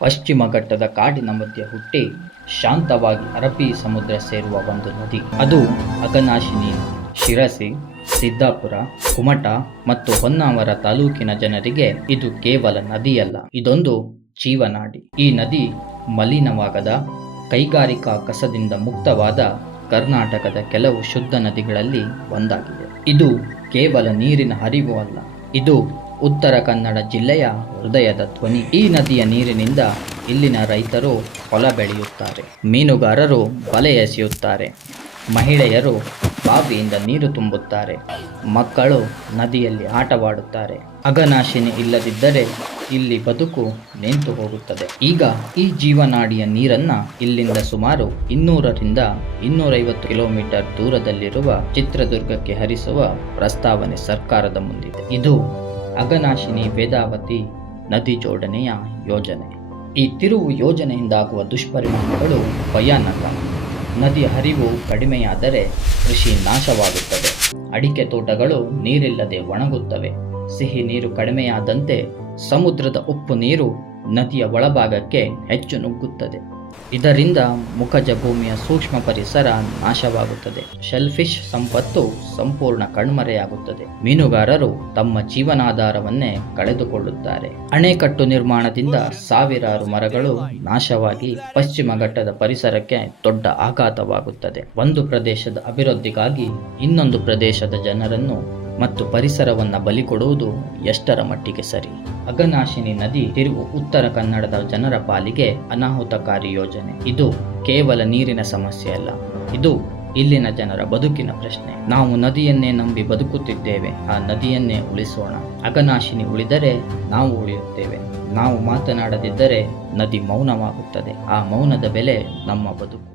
ಪಶ್ಚಿಮ ಘಟ್ಟದ ಕಾಡಿನ ಮಧ್ಯೆ ಹುಟ್ಟಿ ಶಾಂತವಾಗಿ ಅರಬ್ಬಿ ಸಮುದ್ರ ಸೇರುವ ಒಂದು ನದಿ, ಅದು ಅಘನಾಶಿನಿ. ಶಿರಸಿ, ಸಿದ್ದಾಪುರ, ಕುಮಟಾ ಮತ್ತು ಹೊನ್ನಾವರ ತಾಲೂಕಿನ ಜನರಿಗೆ ಇದು ಕೇವಲ ನದಿಯಲ್ಲ, ಇದೊಂದು ಜೀವನಾಡಿ. ಈ ನದಿ ಮಲಿನವಾಗದ, ಕೈಗಾರಿಕಾ ಕಸದಿಂದ ಮುಕ್ತವಾದ ಕರ್ನಾಟಕದ ಕೆಲವು ಶುದ್ಧ ನದಿಗಳಲ್ಲಿ ಒಂದಾಗಿದೆ. ಇದು ಕೇವಲ ನೀರಿನ ಹರಿವು ಅಲ್ಲ, ಇದು ಉತ್ತರ ಕನ್ನಡ ಜಿಲ್ಲೆಯ ಹೃದಯದ ಧ್ವನಿ. ಈ ನದಿಯ ನೀರಿನಿಂದ ಇಲ್ಲಿನ ರೈತರು ಹೊಲ ಬೆಳೆಯುತ್ತಾರೆ, ಮೀನುಗಾರರು ಬಲೆ ಎಸೆಯುತ್ತಾರೆ, ಮಹಿಳೆಯರು ಬಾವಿಯಿಂದ ನೀರು ತುಂಬುತ್ತಾರೆ, ಮಕ್ಕಳು ನದಿಯಲ್ಲಿ ಆಟವಾಡುತ್ತಾರೆ. ಅಘನಾಶಿನಿ ಇಲ್ಲದಿದ್ದರೆ ಇಲ್ಲಿ ಬದುಕು ನಿಂತು ಹೋಗುತ್ತದೆ. ಈಗ ಈ ಜೀವನಾಡಿಯ ನೀರನ್ನ ಇಲ್ಲಿಂದ ಸುಮಾರು 200ರಿಂದ 250 ಕಿಲೋಮೀಟರ್ ದೂರದಲ್ಲಿರುವ ಚಿತ್ರದುರ್ಗಕ್ಕೆ ಹರಿಸುವ ಪ್ರಸ್ತಾವನೆ ಸರ್ಕಾರದ ಮುಂದಿದೆ. ಇದು ಅಘನಾಶಿನಿ ವೇದಾವತಿ ನದಿ ಜೋಡಣೆಯ ಯೋಜನೆ. ಈ ತಿರುವು ಯೋಜನೆಯಿಂದಾಗುವ ದುಷ್ಪರಿಣಾಮಗಳು ಭಯಾನಕ. ನದಿಯ ಹರಿವು ಕಡಿಮೆಯಾದರೆ ಕೃಷಿ ನಾಶವಾಗುತ್ತದೆ, ಅಡಿಕೆ ತೋಟಗಳು ನೀರಿಲ್ಲದೆ ಒಣಗುತ್ತವೆ, ಸಿಹಿ ನೀರು ಕಡಿಮೆಯಾದಂತೆ ಸಮುದ್ರದ ಉಪ್ಪು ನೀರು ನದಿಯ ಒಳಭಾಗಕ್ಕೆ ಹೆಚ್ಚು ನುಗ್ಗುತ್ತದೆ. ಇದರಿಂದ ಮುಖಜ ಭೂಮಿಯ ಸೂಕ್ಷ್ಮ ಪರಿಸರ ನಾಶವಾಗುತ್ತದೆ, ಶೆಲ್ಫಿಶ್ ಸಂಪತ್ತು ಸಂಪೂರ್ಣ ಕಣ್ಮರೆಯಾಗುತ್ತದೆ, ಮೀನುಗಾರರು ತಮ್ಮ ಜೀವನಾಧಾರವನ್ನೇ ಕಳೆದುಕೊಳ್ಳುತ್ತಾರೆ. ಅಣೆಕಟ್ಟು ನಿರ್ಮಾಣದಿಂದ ಸಾವಿರಾರು ಮರಗಳು ನಾಶವಾಗಿ ಪಶ್ಚಿಮ ಘಟ್ಟದ ಪರಿಸರಕ್ಕೆ ದೊಡ್ಡ ಆಘಾತವಾಗುತ್ತದೆ. ಒಂದು ಪ್ರದೇಶದ ಅಭಿವೃದ್ಧಿಗಾಗಿ ಇನ್ನೊಂದು ಪ್ರದೇಶದ ಜನರನ್ನು ಮತ್ತು ಪರಿಸರವನ್ನ ಬಲಿ ಕೊಡುವುದು ಎಷ್ಟರ ಮಟ್ಟಿಗೆ ಸರಿ? ಅಘನಾಶಿನಿ ನದಿ ತಿರುವು ಉತ್ತರ ಕನ್ನಡದ ಜನರ ಪಾಲಿಗೆ ಅನಾಹುತಕಾರಿ ಯೋಜನೆ. ಇದು ಕೇವಲ ನೀರಿನ ಸಮಸ್ಯೆ ಅಲ್ಲ, ಇದು ಇಲ್ಲಿನ ಜನರ ಬದುಕಿನ ಪ್ರಶ್ನೆ. ನಾವು ನದಿಯನ್ನೇ ನಂಬಿ ಬದುಕುತ್ತಿದ್ದೇವೆ, ಆ ನದಿಯನ್ನೇ ಉಳಿಸೋಣ. ಅಘನಾಶಿನಿ ಉಳಿದರೆ ನಾವು ಉಳಿಯುತ್ತೇವೆ. ನಾವು ಮಾತನಾಡದಿದ್ದರೆ ನದಿ ಮೌನವಾಗುತ್ತದೆ. ಆ ಮೌನದ ಬೆಲೆ ನಮ್ಮ ಬದುಕು.